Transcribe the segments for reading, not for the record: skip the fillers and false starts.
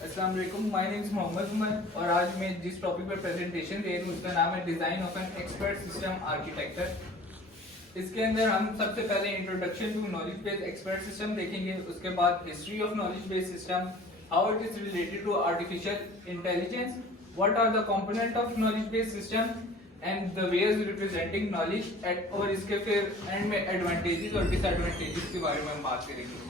अस्सलाम वालेकुम, my name is Mohammad Umar और आज मैं जिस टॉपिक पर प्रेजेंटेशन दे रही हूँ उसका नाम है design of an expert system architecture. इसके अंदर हम सबसे पहले introduction to knowledge based expert system देखेंगे, उसके बाद history of knowledge based system, how it is related to artificial intelligence, what are the component of knowledge based system and the ways representing knowledge et, और इसके फिर and में advantages और disadvantages के बारे में हम बात करेंगे।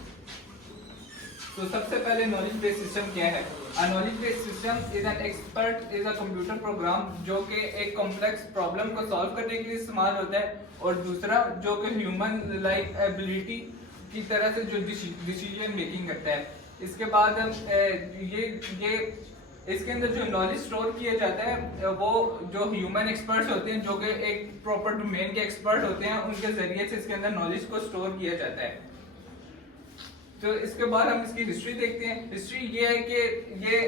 तो सबसे पहले नॉलेज बेस्ड सिस्टम क्या है? A knowledge based system is an expert is a computer program जो कि एक कॉम्प्लेक्स प्रॉब्लम को सॉल्व करने के लिए इस्तेमाल होता है, और दूसरा जो कि ह्यूमन लाइक एबिलिटी की तरह से जो डिसीजन मेकिंग करता है। इसके बाद ये इसके अंदर जो नॉलेज स्टोर किया जाता है वो जो ह्यूमन एक्सपर्ट्स होते हैं जो कि एक प्रॉपर डोमेन के एक्सपर्ट होते हैं, उनके जरिए से इसके अंदर नॉलेज को स्टोर किया जाता है। तो इसके बाद हम इसकी हिस्ट्री देखते हैं। हिस्ट्री ये है कि ये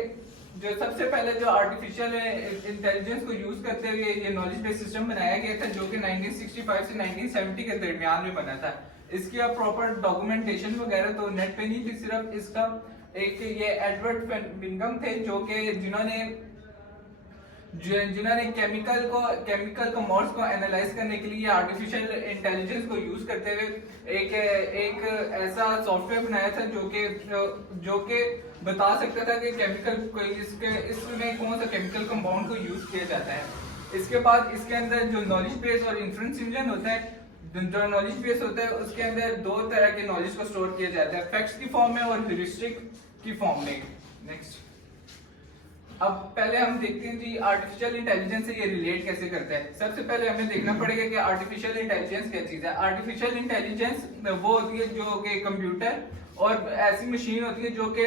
जो सबसे पहले जो आर्टिफिशियल इंटेलिजेंस को यूज करते हुए ये नॉलेज बेस्ड सिस्टम बनाया गया था जो कि 1965 से 1970 के दरमियान में बना था। इसकी अब प्रॉपर डॉक्यूमेंटेशन वगैरह तो नेट पे नहीं थी, सिर्फ इसका एक ये एडवर्ड बिंगम थे जो कि जिन्होंने केमिकल को मोड्स को एनालाइज करने के लिए आर्टिफिशियल इंटेलिजेंस को यूज करते हुए एक ऐसा सॉफ्टवेयर बनाया था जो कि बता सकता था कि इसमें कौन सा केमिकल कंपाउंड को यूज किया जाता है। इसके बाद इसके अंदर जो नॉलेज बेस और इन्फ्रेंस इंजन होता है, जो नॉलेज बेस होता है उसके अंदर दो तरह के नॉलेज को स्टोर किया जाता है, फैक्ट्स की फॉर्म में और ह्यूरिस्टिक की फॉर्म में। नेक्स्ट, अब पहले हम देखते हैं जी आर्टिफिशियल इंटेलिजेंस से ये रिलेट कैसे करता है। सबसे पहले हमें देखना पड़ेगा कि आर्टिफिशियल इंटेलिजेंस क्या चीज है। आर्टिफिशियल इंटेलिजेंस वो होती है जो कि कंप्यूटर और ऐसी मशीन होती है जो कि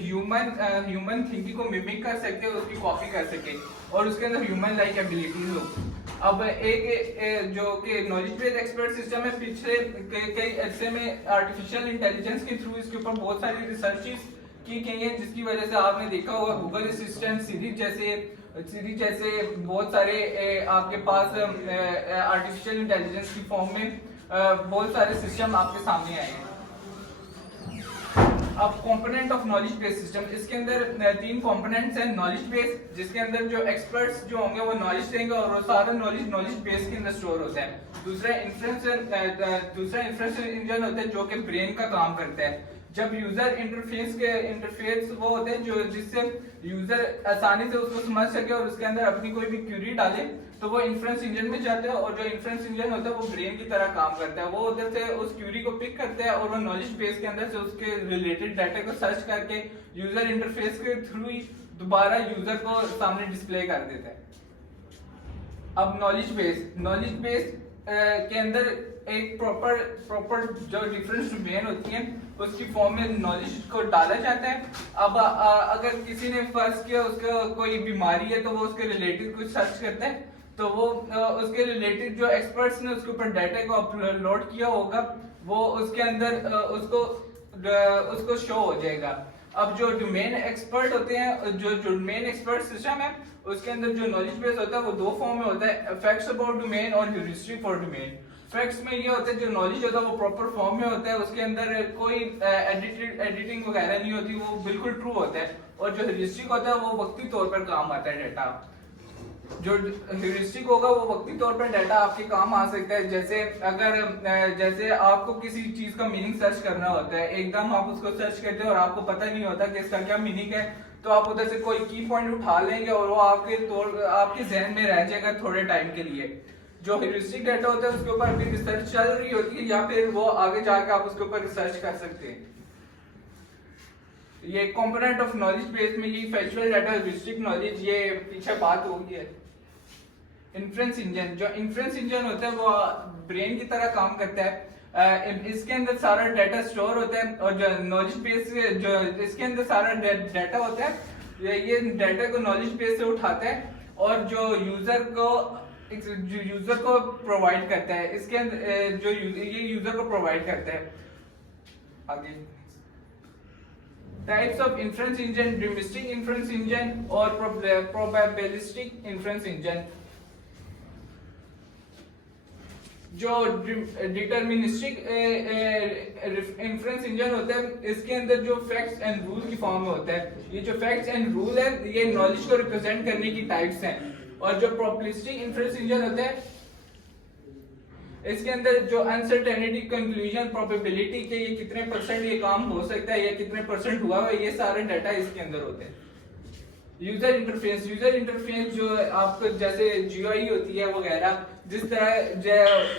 ह्यूमन थिंकिंग को मिमिक कर सके, उसकी कॉपी कर सके और उसके अंदर ह्यूमन लाइक एबिलिटीज हो। अब एक जो कि नॉलेज बेस्ड एक्सपर्ट सिस्टम है, पिछले कई अरसे में आर्टिफिशियल इंटेलिजेंस के थ्रू इसके ऊपर बहुत सारी रिसर्चेस की गई है, जिसकी वजह से आपने देखा होगा गूगल असिस्टेंट, सीरी जैसे बहुत सारे आपके पास आर्टिफिशियल इंटेलिजेंस की फॉर्म में बहुत सारे सिस्टम आपके सामने आए हैं। अब component of knowledge base system, इसके अंदर तीन कंपोनेंट्स हैं। नॉलेज बेस जिसके अंदर जो एक्सपर्ट्स जो होंगे वो नॉलेज देंगे और वो सारा नॉलेज बेस के अंदर स्टोर होता है। दूसरा इन्फ्रेंस इंजन होता है जो कि ब्रेन का काम करता है। जब यूजर इंटरफेस वो होते हैं जो जिससे यूजर आसानी से उसको समझ सके और उसके अंदर अपनी कोई भी क्यूरी डाले तो वो इन्फ्रेंस इंजन में जाते हैं, और जो इन्फ्रेंस इंजन होता है वो ब्रेन की तरह काम करता है। वो उधर से उस क्यूरी को पिक करता है और वो नॉलेज बेस के अंदर से उसके रिलेटेड डाटा को सर्च करके यूजर इंटरफेस के थ्रू ही दोबारा यूजर को सामने डिस्प्ले कर देता है। अब नॉलेज बेस के अंदर एक प्रॉपर जो डिफरेंस डोमेन होती है उसकी फॉर्म में नॉलेज को डाला जाता है। अब अगर किसी ने फर्ज किया उसको कोई बीमारी है तो वो उसके रिलेटेड कुछ सर्च करता है, तो वो उसके रिलेटेड जो एक्सपर्ट्स ने उसके ऊपर डाटा को अपलोड किया होगा वो उसके अंदर उसको शो हो जाएगा। अब जो डोमेन एक्सपर्ट होते हैं, जो डोमेन एक्सपर्ट सिस्टम है उसके अंदर जो नॉलेज बेस होता है वो दो फॉर्म में होता है, फैक्ट्स अबाउट डोमेन और ह्यूरिस्टिक फॉर डोमेन। फैक्ट्स में ये होता है जो नॉलेज होता है वो प्रॉपर फॉर्म में होता है, उसके अंदर कोई एडिटिंग वगैरह नहीं होती, वो बिल्कुल ट्रू होता है। और जो ह्यूरिस्टिक होता है वो वक्ती तौर पर काम आता है डाटा। जो ह्यूरिस्टिक होगा वो वक्ती तौर पर डाटा आपके काम आ सकता है। जैसे आपको किसी चीज का मीनिंग सर्च करना होता है, एकदम आप उसको सर्च करते हैं और आपको पता नहीं होता कि इसका क्या मीनिंग है, तो आप उधर से कोई की पॉइंट उठा लेंगे और वो आपके जहन में रह जाएगा थोड़े टाइम के लिए। जो ह्यूरिस्टिक डाटा होता है उसके ऊपर अभी रिसर्च चल रही होती है या फिर वो आगे जाकर आप उसके ऊपर रिसर्च कर सकते हैं। ये कंपोनेंट ऑफ नॉलेज बेस में ये फैक्चुअल डाटा, ह्यूरिस्टिक नॉलेज, ये पीछे बात होगी है। इन्फ्रेंस इंजन, जो इन्फ्रेंस इंजन होता है वो ब्रेन की तरह काम करता है। इसके अंदर सारा डाटा स्टोर होता है और जो नॉलेज बेस जो इसके अंदर सारा डाटा होता है ये डाटा को नॉलेज बेस से उठाता है और जो यूजर को प्रोवाइड करता है। इसके अंदर जो ये यूजर को प्रोवाइड करता है। आगे types of inference engine, heuristic inference engine और प्रोबेबिलिस्टिक इन्फ्रेंस इंजन। जो डिटर्मिनिस्टिक इंफरेंस इंजन होता है, इसके अंदर जो फैक्ट्स एंड रूल की फॉर्म में होता है। ये जो फैक्ट्स एंड रूल है ये नॉलेज को रिप्रेजेंट करने की टाइप्स हैं। और जो प्रोबेबिलिस्टिक इंफरेंस इंजन होता है, इसके अंदर जो अनसर्टेनिटी, कंक्लूजन, प्रोबेबिलिटी के ये कितने परसेंट ये काम हो सकता है या कितने परसेंट हुआ है, ये सारे डाटा इसके अंदर होते हैं। यूजर इंटरफेस जो आपको जैसे जीयूआई होती है वगैरह, जिस तरह जो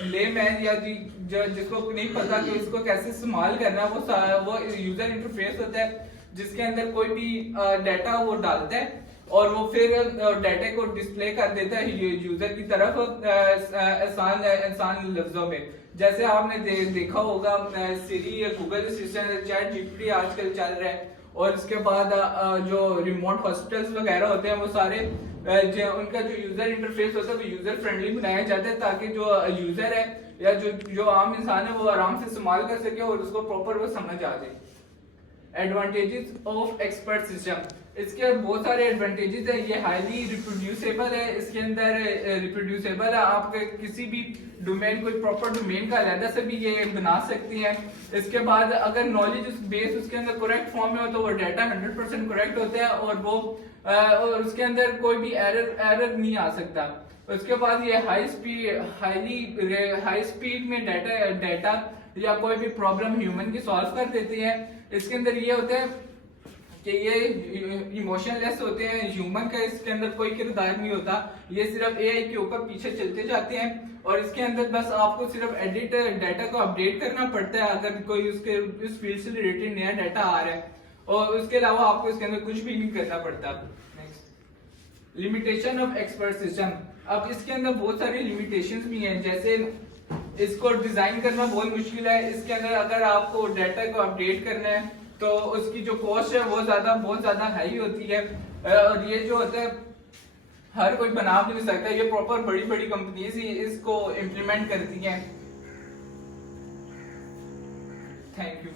लेमैन या जिसको नहीं पता कि इसको कैसे इस्तेमाल करना है, वो यूजर इंटरफेस होता है, जिसके अंदर कोई भी डाटा वो डालता है और वो फिर डाटा को डिस्प्ले कर देता है यूजर की तरफ आसान लफ्जों में। जैसे आपने देखा होगा सिरी या गूगल असिस्टेंट, चैट जीपीटी आजकल चल रहा है। और इसके बाद जो रिमोट हॉस्पिटल्स वगैरह होते हैं वो सारे उनका जो यूजर इंटरफेस होता है वो यूजर फ्रेंडली बनाया जाता है, ताकि जो यूजर है या जो आम इंसान है वो आराम से इस्तेमाल कर सके और उसको प्रॉपर वो समझ आ जाए। एडवांटेजेस ऑफ एक्सपर्ट सिस्टम, इसके बहुत सारे एडवांटेजेस है। ये हाईली रिप्रोड्यूसेबल है, इसके अंदर रिप्रोड्यूसेबल है, आप किसी भी डोमेन, कोई प्रॉपर डोमेन का अलग से भी ये बना सकती हैं। इसके बाद अगर नॉलेज बेस उसके अंदर करेक्ट फॉर्म में हो तो वो डाटा 100% करेक्ट होता है और वो उसके अंदर कोई भी एरर नहीं आ सकता। उसके बाद ये हाई स्पीड में डाटा या कोई भी प्रॉब्लम ह्यूमन की सॉल्व कर देती है। इसके अंदर ये होता है कि ये इमोशनलेस होते हैं, ह्यूमन का इसके अंदर कोई किरदार नहीं होता, ये सिर्फ एआई के ऊपर पीछे चलते जाते हैं। और इसके अंदर बस आपको सिर्फ डाटा को अपडेट करना पड़ता है अगर कोई उसके इस फील्ड से रिलेटेड नया डाटा आ रहा है, और उसके अलावा आपको इसके अंदर कुछ भी नहीं करना पड़ता। Next, limitation of expert system. अब इसके अंदर बहुत सारी लिमिटेशंस भी हैं, जैसे इसको डिजाइन करना बहुत मुश्किल है। इसके अंदर अगर आपको डाटा को अपडेट करना है तो उसकी जो कॉस्ट है वो बहुत ज्यादा हाई होती है, और ये जो होता है हर कोई बना भी नहीं सकता, ये प्रॉपर बड़ी बड़ी कंपनीज ही इसको इम्प्लीमेंट करती हैं। Thank you.